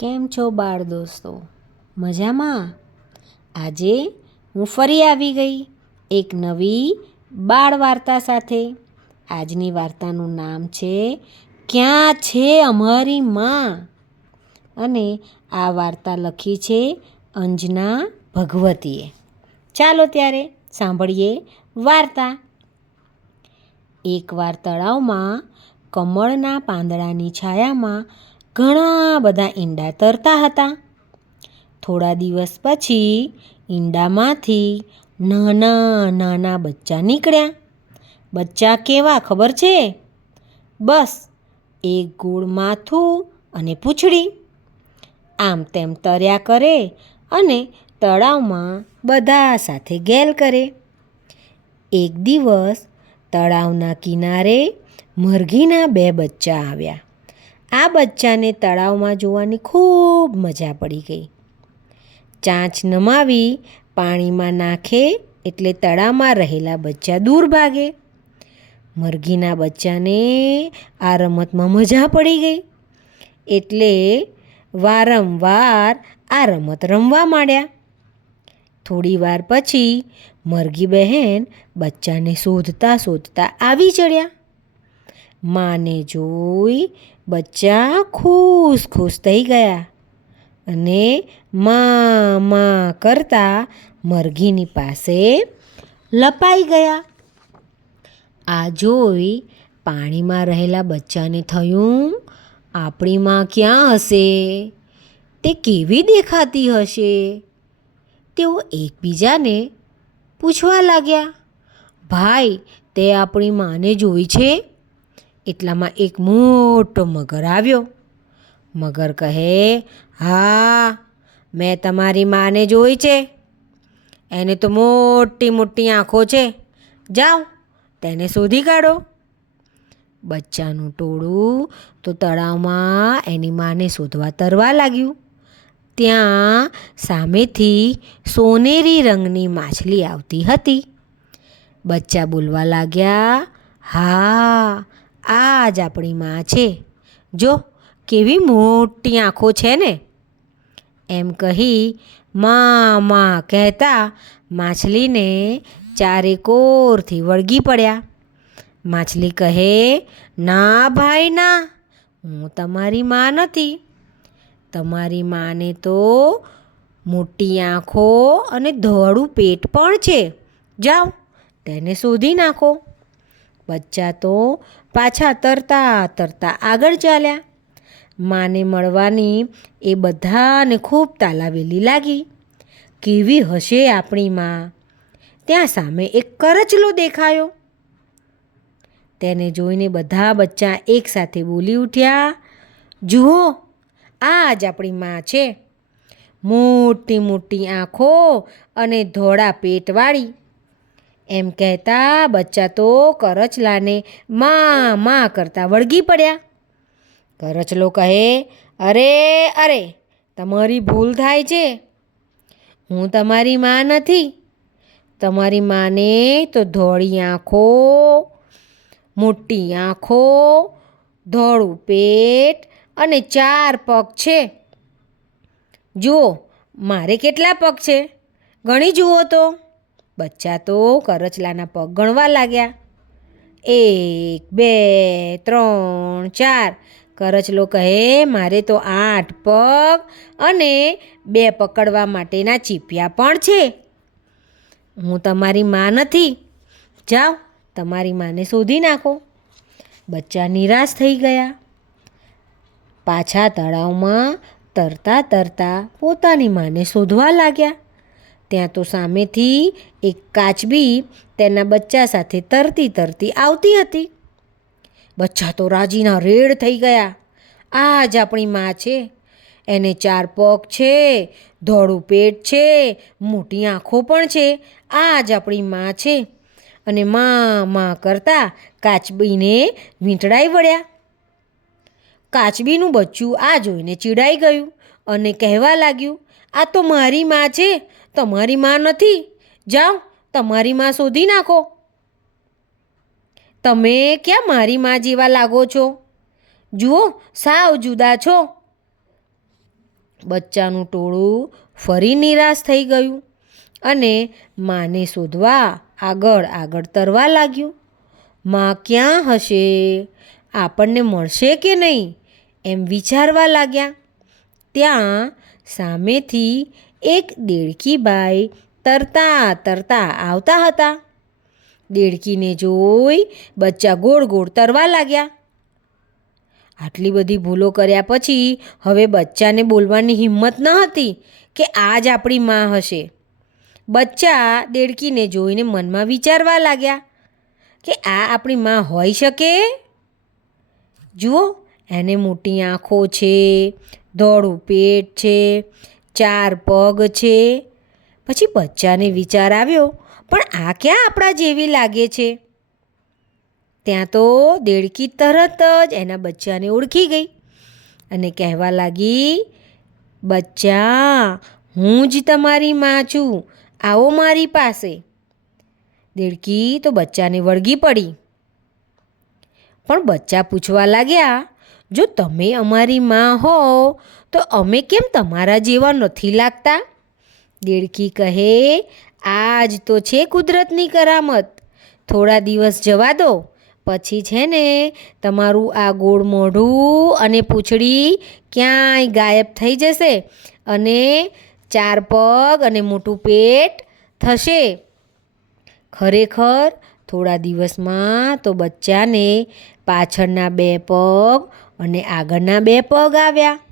કેમ છો બાળ દોસ્તો? મજામાં? આજે હું ફરી આવી ગઈ એક નવી બાળ વાર્તા સાથે. આજની વાર્તાનું નામ છે ક્યાં છે અમારી માં? અને આ વાર્તા લખી છે અંજના ભગવતીએ. ચાલો ત્યારે સાંભળીએ વાર્તા. એકવાર તળાવમાં કમળના પાંદડાની છાયામાં ઘણા બધા ઈંડા તરતા હતા. થોડા દિવસ પછી ઈંડામાંથી નાના નાના બચ્ચા નીકળ્યા. બચ્ચા કેવા ખબર છે? બસ એક ગોળ માથું અને પૂંછડી. આમ તેમ તર્યા કરે અને તળાવમાં બધા સાથે ગેલ કરે. એક દિવસ તળાવના કિનારે મરઘીના 2 બચ્ચા આવ્યા. આ બચ્ચાને તળાવમાં જોવાની ખૂબ મજા પડી ગઈ. ચાંચ નમાવી પાણીમાં નાખે એટલે તળાવમાં રહેલા બચ્ચા દૂર ભાગે. મરઘીના બચ્ચાને આ રમતમાં મજા પડી ગઈ એટલે વારંવાર આ રમત રમવા માંડ્યા. થોડી વાર પછી મરઘી બહેન બચ્ચાને શોધતા શોધતા આવી ચડ્યા. માને જોઈ બચ્ચા ખુશ ખુશ થઈ ગયા અને માં કરતા મરઘીની પાસે લપાઈ ગયા. આ જોઈ પાણીમાં રહેલા બચ્ચાને થયું, આપણી માં ક્યાં હશે? તે કેવી દેખાતી હશે? તેઓ એકબીજાને પૂછવા લાગ્યા, ભાઈ તે આપણી માને જોઈ છે? એટલામાં એક મોટો મગર આવ્યો. મગર કહે, હા મેં તમારી માને જોઈ છે. એને તો મોટી મોટી આંખો છે. જાઓ તેને શોધી કાઢો. બચ્ચાનું ટોળું તો તળાવમાં એની માને શોધવા તરવા લાગ્યું. ત્યાં સામેથી સોનેરી રંગની માછલી આવતી હતી. બચ્ચા બોલવા લાગ્યા, હા આ જ આપણી માં છે. જો કેવી મોટી આંખો છે ને? એમ કહી માં કહેતા માછલીને ચારેકોરથી વળગી પડ્યા. માછલી કહે, ના ભાઈ ના, હું તમારી માં નથી. તમારી માને તો મોટી આંખો અને ધોળું પેટ પણ છે. જાઓ તેને શોધી નાખો. બચ્ચા તો પાછા તરતા તરતા આગળ ચાલ્યા. માને મળવાની એ બધાને ખૂબ તાલાવેલી લાગી. કેવી હશે આપણી માં? ત્યાં સામે એક કરચલો દેખાયો. તેને જોઈને બધા બચ્ચા એકસાથે બોલી ઉઠ્યા, જુઓ આ જ આપણી માં છે. મોટી મોટી આંખો અને ધોળા પેટવાળી. એમ કહેતા બચ્ચા તો કરચલાને માં કરતા વળગી પડ્યા. કરચલો કહે, અરે તમારી ભૂલ થાય છે. હું તમારી માં નથી. તમારી માને તો ધોળી આંખો, મોટી આંખો, ધોળું પેટ અને 4 પગ છે. જુઓ મારે કેટલા પગ છે? ગણી જુઓ તો. બચ્ચા તો કરચલાના પગ ગણવા લાગ્યા. 1 2 3 4. કરચલો કહે, મારે તો 8 પગ અને 2 પકડવા માટેના ચીપિયા પણ છે. હું તમારી માં નથી. જાઓ તમારી માને શોધી નાખો. બચ્ચા નિરાશ થઈ ગયા. પાછા તળાવમાં તરતા તરતા પોતાની માને શોધવા લાગ્યા. ત્યાં તો સામેથી એક કાચબી તેના બચ્ચા સાથે તરતી તરતી આવતી હતી. બચ્ચા તો રાજીના રેડ થઈ ગયા. આ જ આપણી માં છે. એને 4 પગ છે, ધોળું પેટ છે, મોટી આંખો પણ છે. આ જ આપણી માં છે. અને માં કરતા કાચબીને વીંટળાઈ વળ્યા. કાચબીનું બચ્ચું આ જોઈને ચીડાઈ ગયું અને કહેવા લાગ્યું, આ તો મારી માં છે, તમારી માં નથી. જાઓ તમારી માં શોધી નાખો. તમે ક્યાં મારી માં જેવા લાગો છો? જુઓ સાવ જુદા છો. બચ્ચાનું ટોળું ફરી નિરાશ થઈ ગયું અને માને શોધવા આગળ તરવા લાગ્યું. માં ક્યાં હશે? આપણને મળશે કે નહીં? એમ વિચારવા લાગ્યા. ત્યાં સામેથી એક દેડકીબાઈ તરતા આવતા હતા. દેડકીને જોઈ બચ્ચા ગોળ ગોળ તરવા લાગ્યા. આટલી બધી ભૂલો કર્યા પછી હવે બચ્ચાને બોલવાની હિંમત ન હતી કે આ જ આપણી માં હશે. બચ્ચા દેડકીને જોઈને મનમાં વિચારવા લાગ્યા કે આ આપણી માં હોઈ શકે? જુઓ, એને મોટી આંખો છે, ધોળું પેટ છે, 4 પગ છે. પછી બચ્ચાને વિચાર આવ્યો, પણ આ ક્યાં આપણા જેવી લાગે છે? ત્યાં તો દેડકી તરત જ એના બચ્ચાને ઓળખી ગઈ અને કહેવા લાગી, બચ્ચા, હું જ તમારી માં છું, આવો મારી પાસે. દેડકી તો બચ્ચાને વળગી પડી. પણ બચ્ચા પૂછવા લાગ્યા, જો તમે અમારી માં હો તો અમે કેમ તમારા જેવા નથી લાગતા? દેડકી કહે, આ જ તો છે કુદરતની કરામત. થોડા દિવસ જવા દો, પછી છે ને તમારું આ ગોળ મોઢું અને પૂંછડી ક્યાંય ગાયબ થઈ જશે અને 4 પગ અને મોટું પેટ થશે. ખરેખર થોડા દિવસમાં તો બચ્ચાને પાછળના 2 પગ અને આગળના 2 પગ આવ્યા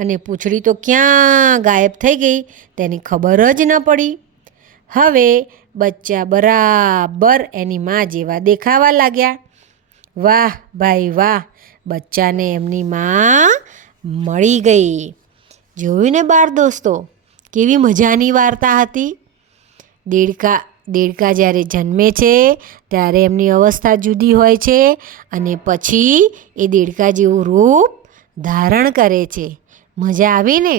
અને પૂંછડી તો ક્યાં ગાયબ થઈ ગઈ તેની ખબર જ ન પડી. હવે બચ્ચા બરાબર એની માં જેવા દેખાવા લાગ્યા. વાહ ભાઈ વાહ, બચ્ચાને એમની માં મળી ગઈ. જોયું ને બાળ દોસ્તો, કેવી મજાની વાર્તા હતી. દેડકા જ્યારે જન્મે છે ત્યારે એમની અવસ્થા જુદી હોય છે અને પછી એ દેડકા જેવું રૂપ ધારણ કરે છે. મજા આવી ને?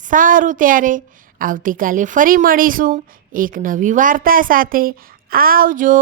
સારું, ત્યારે આવતીકાલે ફરી મળીશું એક નવી વાર્તા સાથે. આવજો.